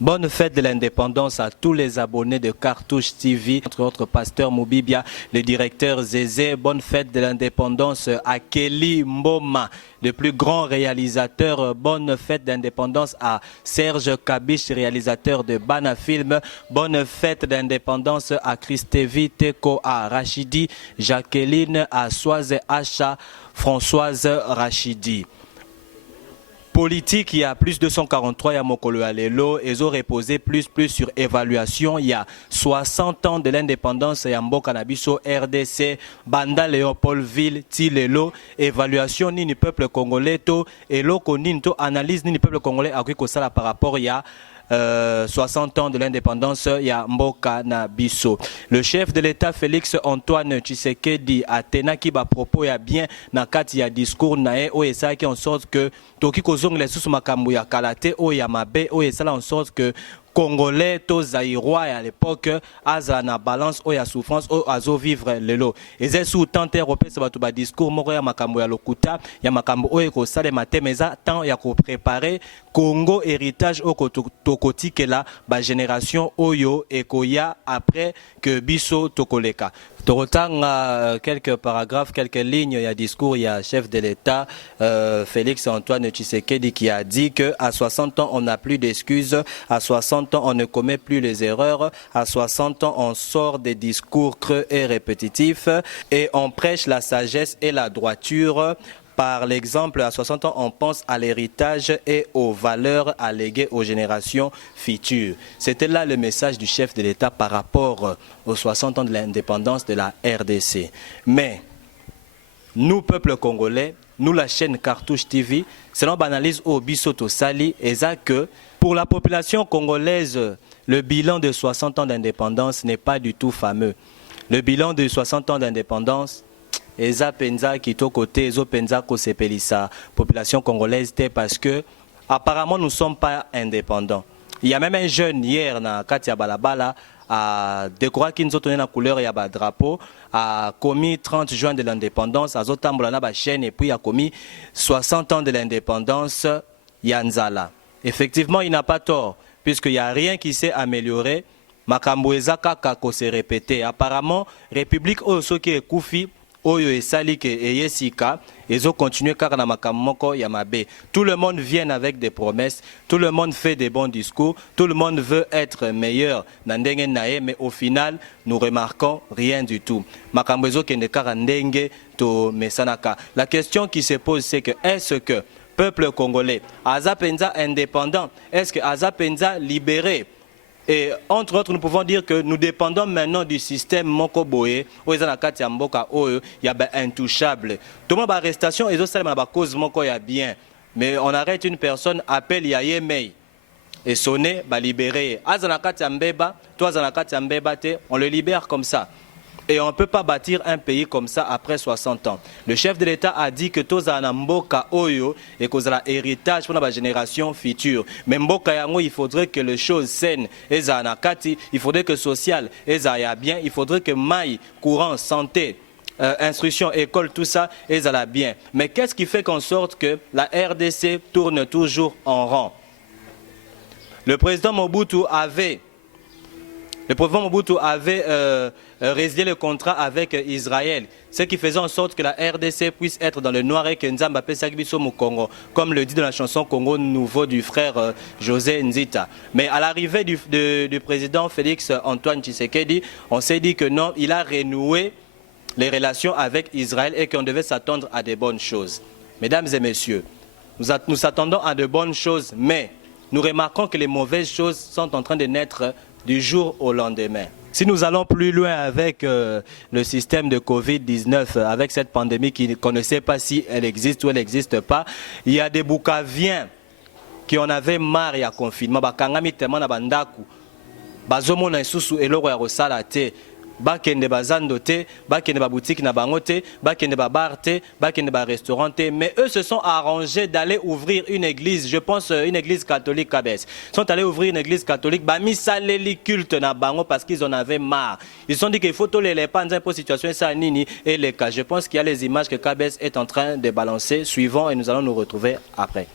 Bonne fête de l'indépendance à tous les abonnés de Cartouche TV, entre autres Pasteur Moubibia, le directeur Zézé. Bonne fête de l'indépendance à Kelly Mboma, le plus grand réalisateur. Bonne fête d'indépendance à Serge Kabiche, réalisateur de Bana Film. Bonne fête d'indépendance à Christévi Teko, à Rachidi, Jacqueline, à Soise Acha, Françoise Rachidi. Politique, il y a plus de 243, il y a Mokolo Alelo, ils ont reposé plus sur évaluation. Il y a 60 ans de l'indépendance, il y a Mboka Nabiso, RDC, Banda Léopoldville, Tilelo, évaluation ni peuple congolais, to, et loko ni to analyse ni peuple congolais, à quoi ça par rapport, il y a 60 ans de l'indépendance, il y a Mboka Nabiso. Le chef de l'État Félix Antoine Tshisekedi a tenaki ba propos ya bien na kati ya discours nae o esa qui en sorte que toki kozong les sous makambu ya kalate o ya mabe o esa en sorte que Congolais, tous Zaïrois à l'époque, Aza na balance ou ya souffrance ou azo vivre lelo. Et c'est sous tant européen ça va tout bas discours moko ya makambo ya lokuta ya makambo o eko sale matemeza tant ya ko préparer Congo héritage au tokoti que la ba génération oyo ekoya après que biso tokoleka. Torotang quelques paragraphes, quelques lignes, il y a discours, il y a chef de l'État Félix Antoine Tshisekedi qui a dit qu'à 60 ans on n'a plus d'excuses, à 60 ans on ne commet plus les erreurs, à 60 ans on sort des discours creux et répétitifs et on prêche la sagesse et la droiture. Par l'exemple, à 60 ans, on pense à l'héritage et aux valeurs alléguées aux générations futures. C'était là le message du chef de l'État par rapport aux 60 ans de l'indépendance de la RDC. Mais, nous, peuple congolais, nous, la chaîne Cartouche TV, selon l'analyse au Bisoto Sali, et ça que pour la population congolaise, le bilan de 60 ans d'indépendance n'est pas du tout fameux. Le bilan de 60 ans d'indépendance, Eza penza kito côté ezo penza ko sepelisa population congolaise parce que apparemment nous ne sommes pas indépendants. Il y a même un jeune hier na Katia Balabala a décoré qui nous a donné la couleur et a drapeau a commis 30 juin de l'indépendance a zotambola na ba chaîne et puis a commis 60 ans de l'indépendance Yanzala. Effectivement, il n'a pas tort puisqu'il n'y a rien qui s'est amélioré. Makambo eza kaka ko se répéter. Apparemment, République Osoki et Koufi Oyo et Salik et Yesika, ils ont continué car na makamoko yamabe. Tout le monde vient avec des promesses, tout le monde fait des bons discours, tout le monde veut être meilleur. Nandenge nae, mais au final, nous remarquons rien du tout. Makambezo kende karandenge to mesanaka. La question qui se pose, c'est que est-ce que peuple congolais, Azapenza indépendant, est-ce que Azapenza libéré? Et entre autres, nous pouvons dire que nous dépendons maintenant du système Mokoboé, où il y a intouchable. Tout le monde arrestation, et aussi la cause Moko ya bien. Mais on arrête une personne, appelle Yayemei, et sonner, libérer. On le libère comme ça. Et on ne peut pas bâtir un pays comme ça après 60 ans. Le chef de l'État a dit que Toza Mboka Oyo et que ça héritage pour la génération future. Mais Mboka Yango, il faudrait que les choses saines et Zanakati, il faudrait que social et Zaya bien, il faudrait que maille, courant, santé, instruction, école, tout ça et Zala bien. Mais qu'est-ce qui fait qu'en sorte que la RDC tourne toujours en rang? Le président Mobutu avait résilié le contrat avec Israël, ce qui faisait en sorte que la RDC puisse être dans le noir et que Nzamba Pesagbiso Mukongo, comme le dit dans la chanson Congo Nouveau du frère José Nzita. Mais à l'arrivée du président Félix Antoine Tshisekedi, on s'est dit que non, il a renoué les relations avec Israël et qu'on devait s'attendre à de bonnes choses. Mesdames et messieurs, nous s'attendons à de bonnes choses, mais nous remarquons que les mauvaises choses sont en train de naître du jour au lendemain. Si nous allons plus loin avec le système de Covid-19, avec cette pandémie qu'on ne sait pas si elle existe ou elle n'existe pas, il y a des Bukaviens qui en avaient marre ya confinement. Bakangami tellement na bandaku, bazomo na isusu eloko ya kosala te. Bakende bazando te, bakende ba boutique na bango te, bakende ba bar te, bakende ba restaurant te, mais eux se sont arrangés d'aller ouvrir une église, je pense une église catholique Kabes. Ils sont allés ouvrir une église catholique, ba misaleli culte na bango parce qu'ils en avaient marre. Ils se sont dit qu'il faut tolérer les panzins pour situation ça nini et les cas. Je pense qu'il y a les images que Kabes est en train de balancer. Suivons et nous allons nous retrouver après.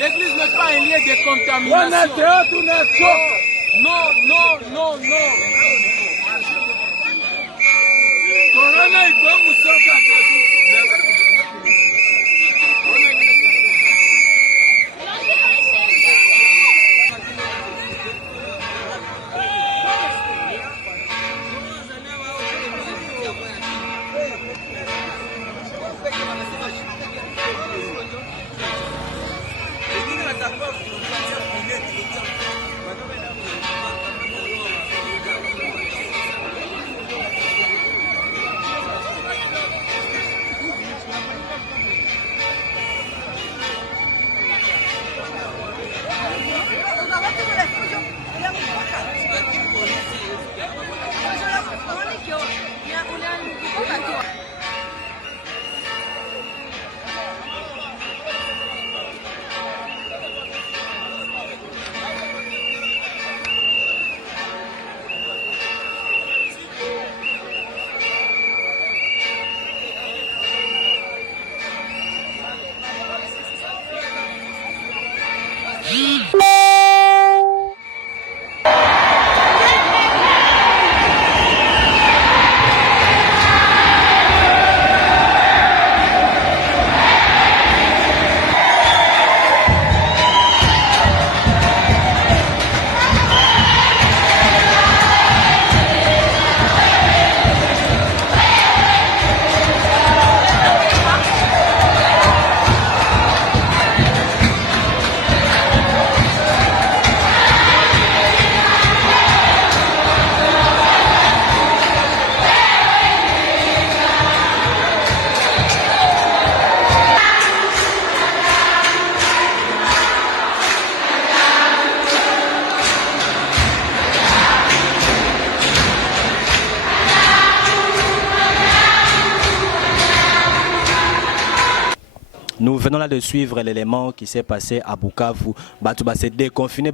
L'église n'est pas un lieu de contamination. Non, non, non, non. Corona iko musoka Nous venons là de suivre l'élément qui s'est passé à Bukavu. Batouba s'est déconfiné,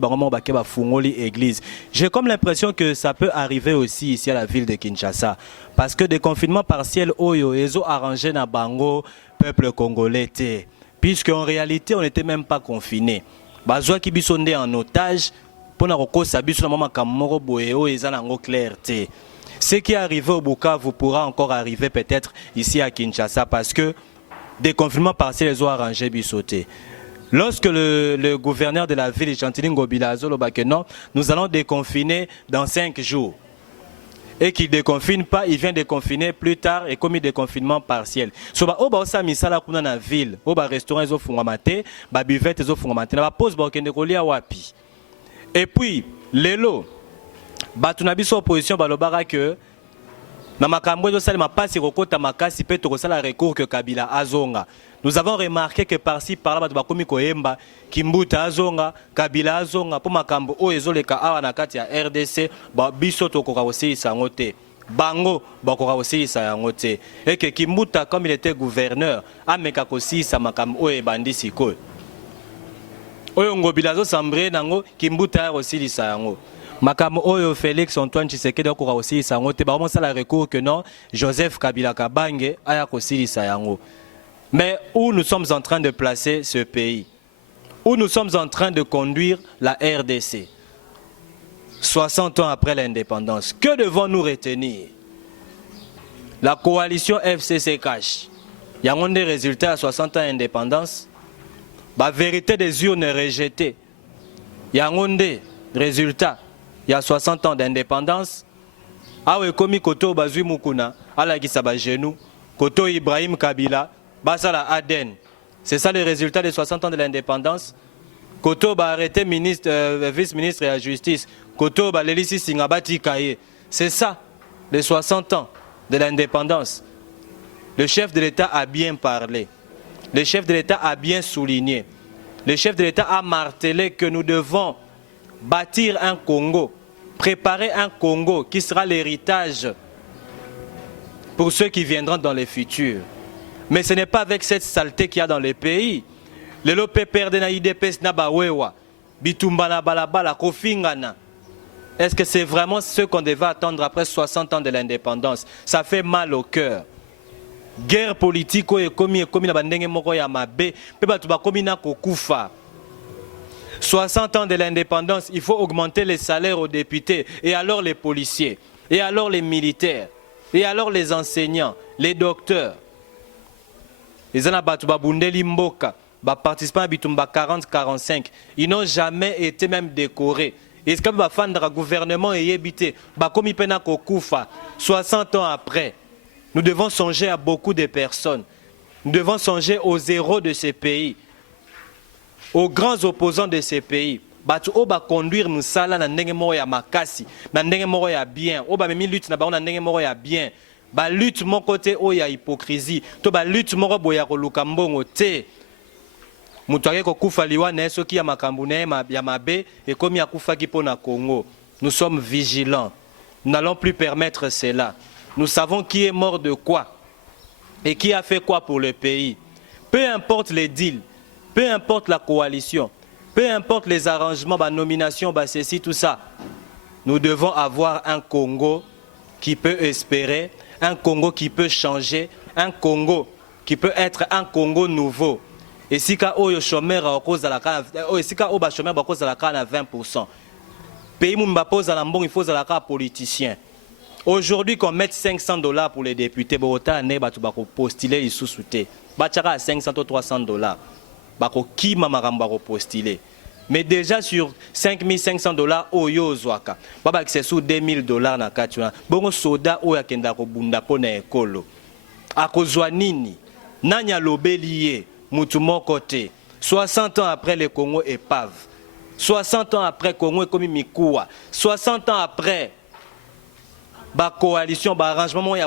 église. J'ai comme l'impression que ça peut arriver aussi ici à la ville de Kinshasa. Parce que déconfinement partiel, Oyo, ils ont arrangé na bango, peuple congolais. Puisqu'en réalité, on n'était même pas confinés. Bazoua qui bisonde en otage, pour na roko sabiso na mama kamoro boyeo, ils ont clarté. Ce qui est arrivé au Bukavu pourra encore arriver peut-être ici à Kinshasa parce que déconfinement partiel, ils ont arrangé bisoté. Lorsque le gouverneur de la ville, Gentilin Gobilazo, non, nous allons déconfiner dans 5 jours. Et qu'il ne déconfine pas, il vient déconfiner plus tard et comme il déconfinement partiel. So ba oba osa misala kuna na ville, oba restaurant ils ont fungamaté, ba buvette ils ont fungamaté, ba pause ba kende kolia wapi. Et puis lelo ba tunabiso opposition ba lobara que na makambo zo sala mapasi kokota makasi pe to kosala recours que Kabila azonga. Nous avons remarqué que par-ci par là ba komi koyemba Kimbuta azonga, Kabila azonga po makambo o ezoleka awa na kati ya RDC ba biso to koka osilisa ngote. Bango ba koka osilisa yango te. Et que Kimbuta comme il était gouverneur ameka kosilisa makambo o ebandi sikoyo. Oyo ngobilazo sambre nango Kimbuta osilisa yango. Makamo Oyo Félix Antoine Tshisekedi a aussi sango te ba la recours que non Joseph Kabila Kabange a aussi sayango. Mais où nous sommes en train de placer ce pays, où nous sommes en train de conduire la RDC 60 ans après l'indépendance, que devons-nous retenir? La coalition FCC cache. Il y a des résultats à 60 ans d'indépendance. La vérité des urnes rejetée. Il y a des résultats. Il y a 60 ans d'indépendance. Awe komi koto bazui mukuna, ala gisaba genou, koto Ibrahim Kabila, basala Aden. C'est ça le résultat des 60 ans de l'indépendance. Koto ba arrêté ministre, vice-ministre de la justice. Koto ba lelisi singabati kaye. C'est ça les 60 ans de l'indépendance. Le chef de l'État a bien parlé. Le chef de l'État a bien souligné. le chef de l'État a martelé que nous devons bâtir un Congo, préparer un Congo qui sera l'héritage pour ceux qui viendront dans le futur. Mais ce n'est pas avec cette saleté qu'il y a dans les pays. Le lope perde na IDPS na bawewa, bitumba na balabala kofingana. Est-ce que c'est vraiment ce qu'on devait attendre après 60 ans de l'indépendance? Ça fait mal au cœur. Guerre politique ekomi na bandenge moko ya mabe, pe batu bakomi na kokufa. 60 ans de l'indépendance, il faut augmenter les salaires aux députés, et alors les policiers, et alors les militaires, et alors les enseignants, les docteurs. Les anabatu babundeli mboka, participants à Bitumba 40-45, ils n'ont jamais été même décorés. Et ce que le gouvernement est habité, bakomi pena kokufa, 60 ans après. Nous devons songer à beaucoup de personnes. Nous devons songer aux héros de ces pays, aux grands opposants de ces pays. Batu oba conduire nous sala na ndenge moko ya makasi, na ndenge moko ya bien. Oba memi lutte na bango na ndenge moko ya bien. Ba lutte mon côté o ya hypocrisie. To ba lutte moko boya koluka mbongo te. Mutu ko kufa liwa na soki ya makambu na ya mabe et comme ya kufa ki pona Congo. Nous sommes vigilants. Nous n'allons plus permettre cela. Nous savons qui est mort de quoi et qui a fait quoi pour le pays. Peu importe les deals, peu importe la coalition, peu importe les arrangements, la nomination, ceci, tout ça, nous devons avoir un Congo qui peut espérer, un Congo qui peut changer, un Congo qui peut être un Congo nouveau. Et si le chômeur à cause de la 20%, pays pose à l'ambon, il faut la politicien. Aujourd'hui, qu'on mette $500 pour les députés, postuler, ils sous-souté. À 500 ou $300. Qui m'a postuler. Mais déjà sur $5,500 au Yozwaka, c'est sous $2,000 na katuna. Bon soda o yakenda ko bunda pona ekolo. Akozwa nini? Nanya lobelié mutu côté. 60 ans après le Congo épave. 60 ans après Congo est comme Mikoua. 60 ans après la coalition, l'arrangement, ils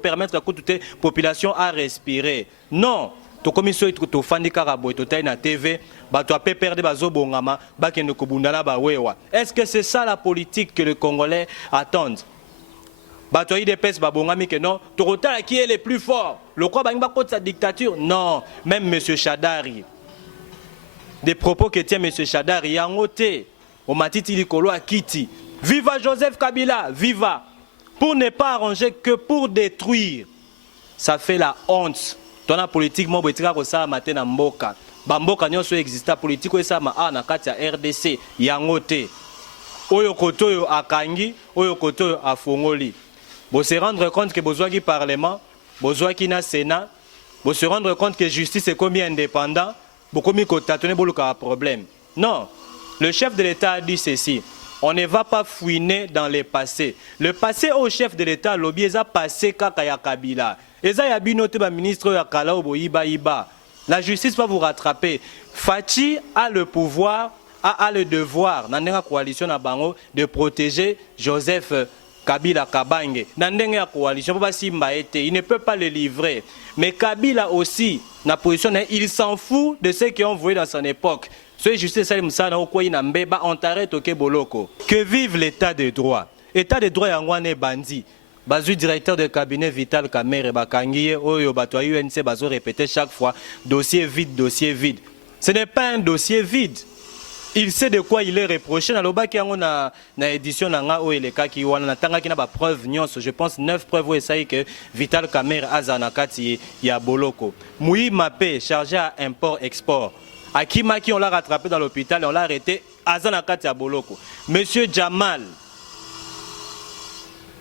permettre à toute la population à respirer. Non, tu commission tu fandi karabo tu na TV, tu as perdre bazo bongama, bakende kobundana ba wewa. Est-ce que c'est ça la politique que les Congolais attendent? Tu as des pèses babongami que non, Torota qui est le plus fort. Le quoi bangba contre sa dictature? Non, même M. Chadari. Des propos que tient M. Chadari, yangote, au matiti likolo a kiti. Viva Joseph Kabila, viva! Pour ne pas arranger que pour détruire. Ça fait la honte. Dans la politique, moi, je vais ça matin na mboka. Bamboka nyoso exista politique ou ça ma na kati ya RDC yangote. Oyo koto akangi, oyo koto afongoli. Vous se rendre compte que besoin du parlement, besoin qui na Sénat, vous se rendre compte que justice est combien indépendant, beaucoup mis kotatone boluka problème. Non, le chef de l'État a dit ceci. On ne va pas fouiner dans le passé. Le passé au chef de l'État, lobby, est passé kakaya Kabila. Eza yabi noté ba ministre ya Kala Oboyiba Iba. La justice va vous rattraper. Fachi a le pouvoir, a le devoir, dans la coalition na bango, de protéger Joseph Kabila Kabange. Dans la coalition, il ne peut pas le livrer. Mais Kabila aussi, na position, il s'en fout de ceux qui ont voué dans son époque. Que vive l'état de droit. État de droit yangwane bandi. Bazu directeur de cabinet Vital Kamerhe bakangiye oyo bato UNC bazo répéter chaque fois dossier vide, dossier vide. Ce n'est pas un dossier vide. Il sait de quoi il est reproché. Dans la édition, je pense 9 preuves que Vital Kamerhe Azanakati ya Boloko. Moui Mapé chargé à import-export. Akimaki, on l'a rattrapé dans l'hôpital et on l'a arrêté. Azanakati ya Boloko. Monsieur Jamal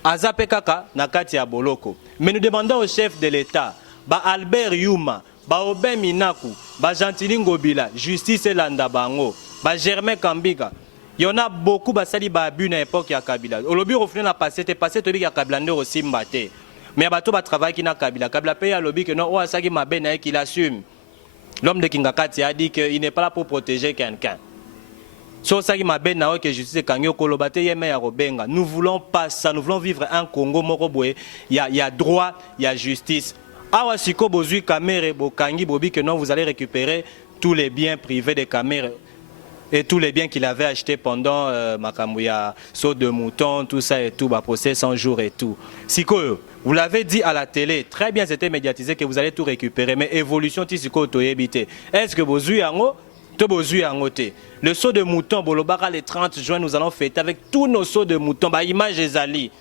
Azapekaka Nakati ya Boloko. Mais nous demandons au chef de l'État, Albert Yuma, Oben Minaku, Gentili Ngobila, Justice Landabango, Germain Kambiga. Il y en a beaucoup qui ont bu à l'époque de Kabila. Au lobby, au final, passé, tout le Kabila aussi mbaté. Mais il y a travail qui n'a Kabila. Kabila paye à lobby que non, oh, ça qui m'a bien qu'il assume. L'homme de Kingakati a dit qu'il n'est pas là pour protéger quelqu'un. Nous ne voulons pas ça, nous voulons vivre un Congo Moroboé. Il y a droit, il y a justice. Awa siko bozui Kamerhe bokangi bobi que non, vous allez récupérer tous les biens privés des caméras et tous les biens qu'il avait achetés pendant Makamouya, saut de mouton, tout ça et tout, procès 100 jours et tout. Sikoyo, vous l'avez dit à la télé, très bien c'était médiatisé que vous allez tout récupérer, mais évolution Tisiko Toyebite. Est-ce que vous avez le saut de mouton, Bolobara, le 30 juin, nous allons fêter avec tous nos sauts de mouton, image des Ali.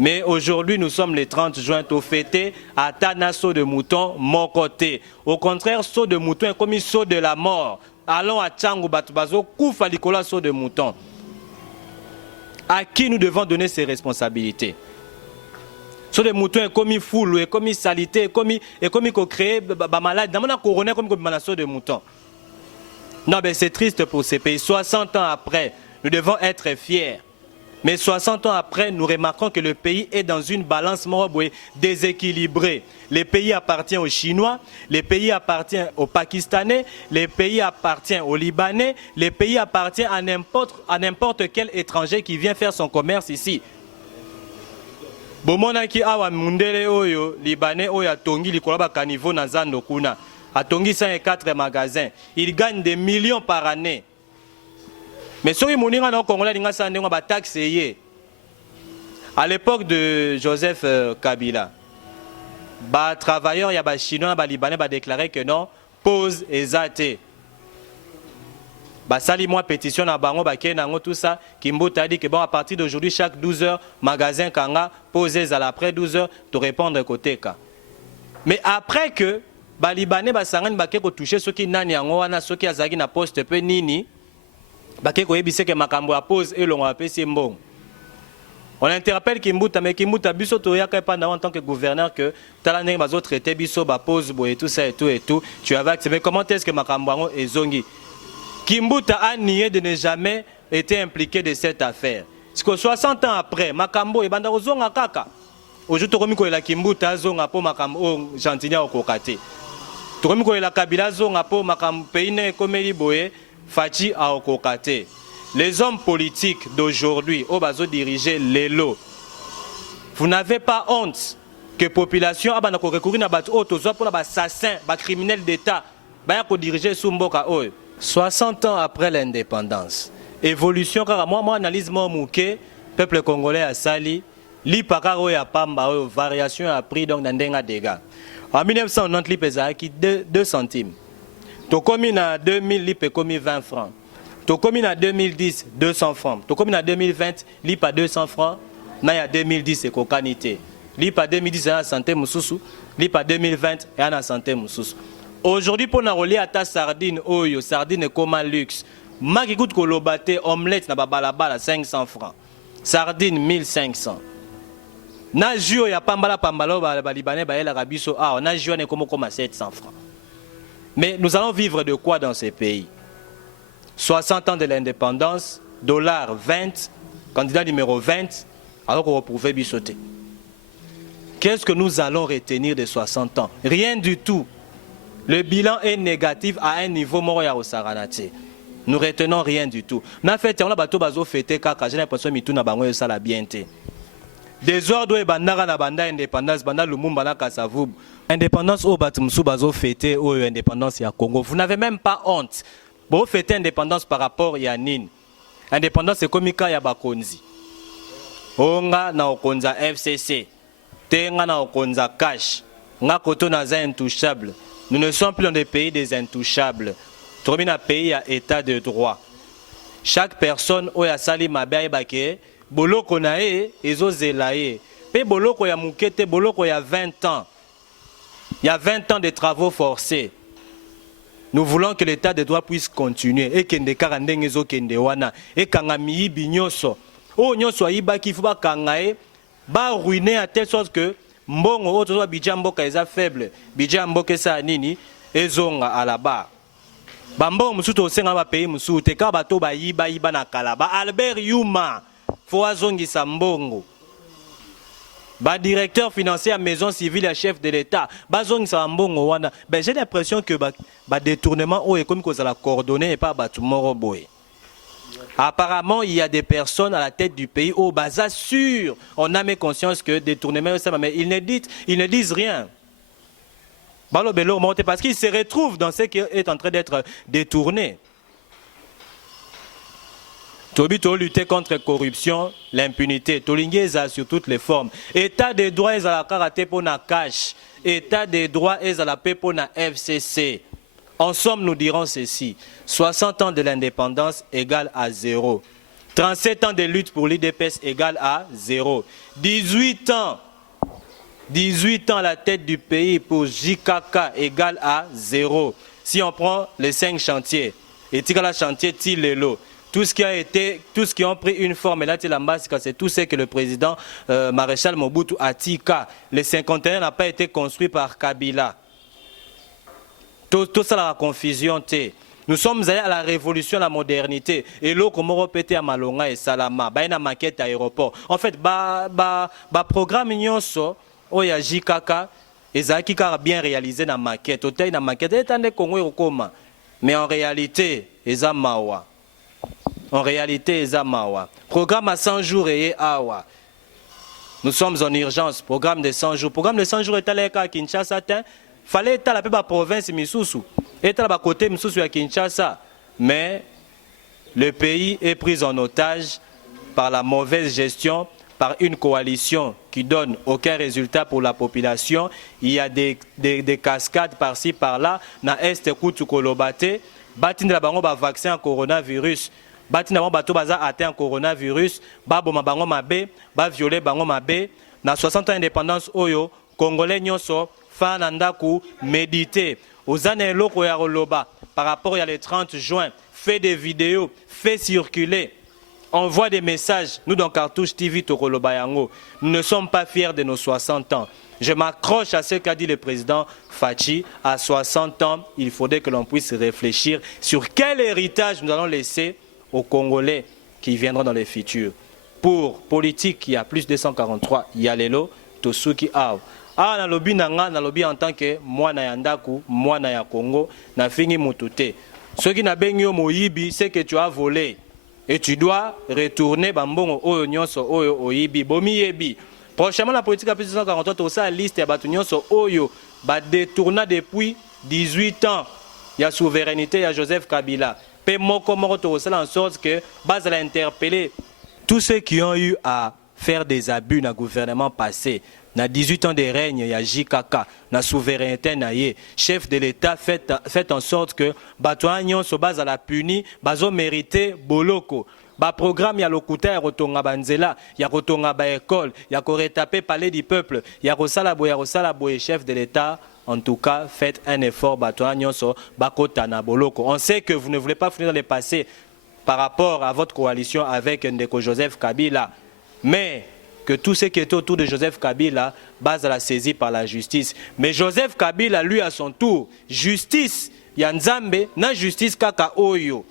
Mais aujourd'hui, nous sommes les 30 juin, tout fêté à Tana saut de mouton, mon côté. Au contraire, saut de mouton est comme un saut de la mort. Allons à Tchangou Batubazo, Koufa Likola saut de mouton. À qui nous devons donner ces responsabilités? Saut de mouton est comme une foule, est comme une salité, est comme une créé, malade. Dans mon couronné comme un saut de mouton. Non, mais c'est triste pour ces pays. 60 ans après, nous devons être fiers. Mais 60 ans après, nous remarquons que le pays est dans une balance déséquilibrée. Le pays appartient aux Chinois, le pays appartient aux Pakistanais, le pays appartient aux Libanais, le pays appartient à n'importe quel étranger qui vient faire son commerce ici. Bomonaki awa mundele oyo Libanais oyo atongi likoloba kanivo na zando kuna. Atongi 104 magasins. Il gagne des millions par année. Mais si vous avez un Congolais qui a une taxe, à l'époque de Joseph Kabila, les travailleurs, les Chinois, les Libanais ont déclaré que non, pause et zate. Sali moi pétition à Bango, tout ça, Kimbo a dit que bon, à partir d'aujourd'hui, chaque 12 heures, magasin Kanga, posez à l'après 12 heures, pour répondre côté cas. Mais après que les Libanais ont touché ceux qui n'ont ceux qui ont na poste peu nini, on interpelle Kimbuta, mais Kimbuta biso toyaka pendant en tant que gouverneur que talane bazo traité biso ba pose et tout ça et tout. Tu avais accepté. Mais comment est-ce que Makambo et Zongi Kimbuta a nié de ne jamais été impliqué de cette affaire. Parce que 60 ans après, Makambo et banda zonga kaka. Aujourd'hui tokomi ko la Kimbuta zonga po Makambo Jantinia okokate. Tokomi ko la Kabila zonga po Makambo peine komeli boye. Fachi a okokate. Les hommes politiques d'aujourd'hui, au bazo diriger l'élo. Vous n'avez pas honte que la population a recourir à battre autres pour les assassins, les criminels d'État, pour diriger Sumboka. 60 ans après l'indépendance, évolution, car moi analyse mon mouké, peuple congolais a sali, li pakaro ya pamba, variation a pris donc dans des dégâts. En 1990, l'IPESA a 2 centimes. Tokomi na 2000, l'IP commis 20 francs. Tokomi na 2010, 200 francs. Tokomi na 2020, l'IP à 200 francs. Na 2010, c'est cocanité. L'IP à 2010, c'est la santé moussoussou. L'IP à 2020, c'est la santé moussoussou. Aujourd'hui, pour nous relier à ta sardine, oyo, sardine comme un luxe. Maki kout kolobate, omelette na babalabala 500 francs. Sardine 1500. Na jio ya pambala pambalo ba libanais ba el arabiso ah, na jio ne comme 700 francs. Mais nous allons vivre de quoi dans ces pays? 60 ans de l'indépendance, dollar 20, candidat numéro 20, alors qu'on reprouvait Bissoté. Qu'est-ce que nous allons retenir de 60 ans? Rien du tout. Le bilan est négatif à un niveau moral au Saranate. Nous retenons rien du tout. Mais en fait, on a bateau bazo fêté kaka, j'ai l'impression que tout n'a pas ça la bienté. Désordre et bandara na banda indépendance, banda lumumba na kasavubu. Indépendance au Batumsou bazo fêté au indépendance ya Congo. Vous n'avez même pas honte. Bon fêter indépendance par rapport à Nine. Indépendance c'est comme ya Bakonzi. Onga na okonza FCC. Tenga na okonza cash. Nga koto na za intouchable. Nous ne sommes plus dans des pays des intouchables. Tromina pays à état de droit. Chaque personne oya sali mabe bake boloko na e ezo zelaye. Pe boloko ya mukete boloko ya 20 ans. Il y a 20 ans de travaux forcés. Nous voulons que l'état de droit puisse continuer. Et kende karandengezo kende wana. Et kangami binyoso. O nyoso ayiba ki fuba kangae. Ba ruiner à telle sorte que mbongo oto budget mboka eza faible. Budget mboka sa nini ezonga à la barre. Bambongo musuto osenga ba pays musuto te ka bato ba yiba yiba na kala. Ba Albert Yuma fo azongisa mbongo. Ba directeur financier à maison civile et chef de l'État. J'ai l'impression que ba détournement est comme la coordonnée et pas batumoro boy. Apparemment, il y a des personnes à la tête du pays au basa sûr. On a mis conscience que détournement mais ils ne disent rien. Parce qu'il se retrouve dans ce qui est en train d'être détourné. Tobito lutter contre la corruption, l'impunité. Tolingeza sur toutes les formes. État des droits est à la karaté pour na cash. État des droits est à la paix pour na FCC. En somme, nous dirons ceci. 60 ans de l'indépendance égale à 0. 37 ans de lutte pour l'IDPS égale à 0. 18 ans à la tête du pays pour JKK égale à 0. Si on prend les 5 chantiers, et Tikala chantier Tilelo, tout ce qui ont pris une forme, et là, c'est tout ce que le président maréchal Mobutu Atika, le 51 n'a pas été construit par Kabila. Tout ça, la confusion, nous sommes allés à la révolution, à la modernité. Et l'eau, comme on répétait à Malonga et Salama, il y a une maquette aéroport. En fait, programme Nyonso, il y a JKK, et Zaki a bien réalisé la maquette. La maquette, mais en réalité, il y a Mawa. En réalité, il y a Mawa. Programme à 100 jours et Awa. Nous sommes en urgence. Programme de 100 jours. Programme de 100 jours est allé à Kinshasa. Fallait être à la province Missoussou. Est à la côté Missoussou à Kinshasa. Mais le pays est pris en otage par la mauvaise gestion, par une coalition qui donne aucun résultat pour la population. Il y a des cascades par-ci, par-là. Na Est, Koutou, Kolobate. Batin la bango ba vaccin au coronavirus. Batin la bango bato baza atteint coronavirus. Ba boma bango mabe, ba violer bango mabe. Na 60 ans d'indépendance oyo, Congolais nyonso, fa nandaku, méditer. Aux années loko ya roloba, par rapport à le 30 juin, fait des vidéos, fait circuler. Envoie des messages. Nous, dans Cartouche TV, Tokoloba Yango, nous ne sommes pas fiers de nos 60 ans. Je m'accroche à ce qu'a dit le président Fachi. À 60 ans, il faudrait que l'on puisse réfléchir sur quel héritage nous allons laisser aux Congolais qui viendront dans le futur. Pour politique, il y a plus de 243, il y a Lelo, Tosuki Ao. Ah, na lobi nanga, na lobi en tant que moi na yandaku, moi na ya Congo, na fini mutute. Ce qui n'a pas yo moyibi, c'est que tu as volé. Et tu dois retourner bambongo oyo nyonso oyo oyibi, bomi yebi. Prochainement, la politique a plus de 243, aussi la liste de nyonso oyo, ba détourna depuis 18 ans. Il y a souveraineté, il y a Joseph Kabila. Pe moko moko aussi en sorte que base à interpeller tous ceux qui ont eu à faire des abus dans le gouvernement passé. Na 18 ans de règne, il y a JKK, na souveraineté naie. Chef de l'État fait en sorte que Batouagnon se base à la puni, bazo mérité boloko. Ba programme ya lokuta ya rotonga banzela, ya rotonga ba école, ya ko retaper palais du peuple, ya rosala boye chef de l'État. En tout cas, faites un effort Batouagnon so bakota na boloko. On sait que vous ne voulez pas finir dans le passé par rapport à votre coalition avec Ndeko Joseph Kabila, mais que tout ce qui est autour de Joseph Kabila base à la saisie par la justice. Mais Joseph Kabila, lui, à son tour, justice, Yanzambe, na justice kaka oyo,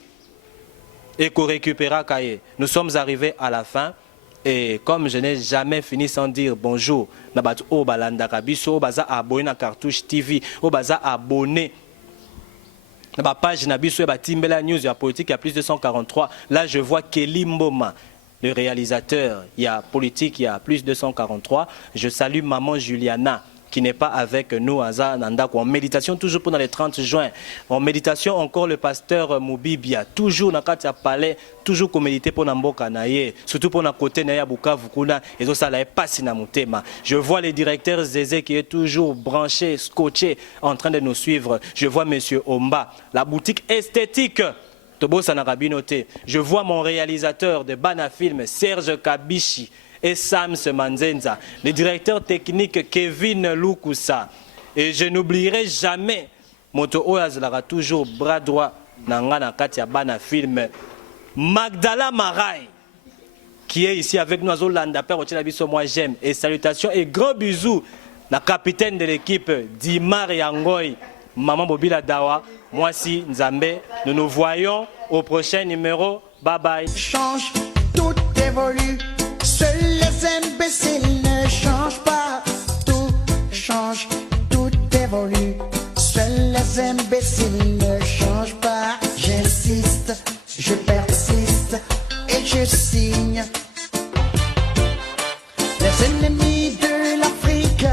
et qu'on récupérera Kaye. Nous sommes arrivés à la fin, et comme je n'ai jamais fini sans dire bonjour, nabat o balanda kabiso, baza abonné na Cartouche TV, o baza abonné. Na page nabiso ba Timbela News, il y a politique, il y a plus de 143. Là, je vois Kelly Mboma, le réalisateur, il y a politique, il y a plus de 243. Je salue maman Juliana qui n'est pas avec nous en méditation toujours pendant les 30 juin. En méditation encore le pasteur Moubibia, toujours dans le palais, toujours qu'on médite pour Namboka naye, surtout pour notre côté naya Bukavu kuna et ça là pas si na mutema. Je vois les directeurs Zézé qui est toujours branché, scotché en train de nous suivre. Je vois monsieur Omba, la boutique esthétique. Je vois mon réalisateur de Bana Film, Serge Kabishi et Sam Semanzenza, le directeur technique Kevin Lukusa. Et je n'oublierai jamais, Moto Oazlara toujours bras droit, Nangana Katia Bana Film, Magdala Marai, qui est ici avec nous à Zolanda, Père Otilabiso, moi j'aime. Et salutations et gros bisous, la capitaine de l'équipe, Dimar Yangoy, Maman Bobila Dawa. Moi si Nzambe, nous nous voyons au prochain numéro. Bye bye. Change, tout évolue. Seuls les imbéciles ne changent pas. Tout change, tout évolue. Seuls les imbéciles ne changent pas. J'insiste, je persiste et je signe. Les ennemis de l'Afrique,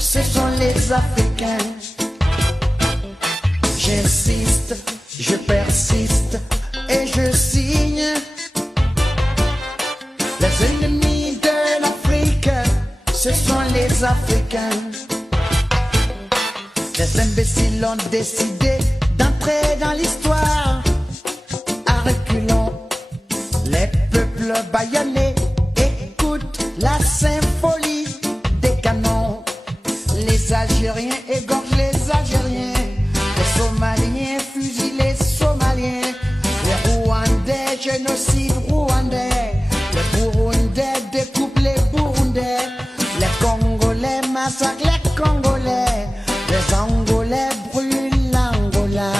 ce sont les Africains. J'insiste, je persiste et je signe. Les ennemis de l'Afrique, ce sont les Africains. Les imbéciles ont décidé d'entrer dans l'histoire. À reculons, les peuples bâillonnés écoutent la symphonie des canons. Les Algériens égorgent les Algériens. Les Somaliens fusillent les Somaliens. Les Rwandais génocide rwandais. Les Burundais découpent les Burundais. Les Congolais massacrent les Congolais. Les Angolais brûlent l'Angola.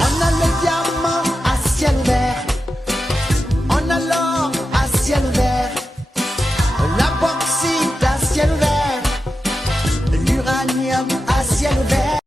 On a le diamant à ciel ouvert. On a l'or à ciel ouvert. La bauxite à ciel ouvert. L'uranium à ciel ouvert.